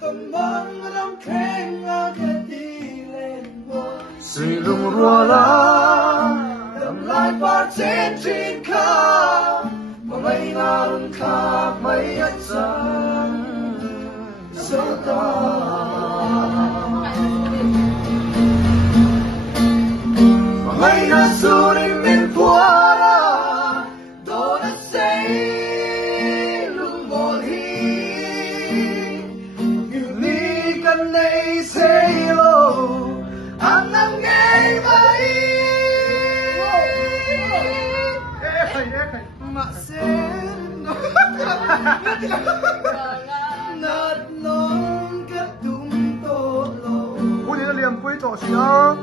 tầm bóng đông khen cái đi lên ngôi suy lùng rùa lá đầm lại phát trên trên cao mà mấy năm khác mấy anh sáng sâu ta mà mấy năm xưa đi mình qua ra đó đã say luôn một hi như ly gần đây say lô anh nằm nghe vậy mà sẽ nát nón cất tung tô lô Ủa đi nó liềm quấy trò gì á?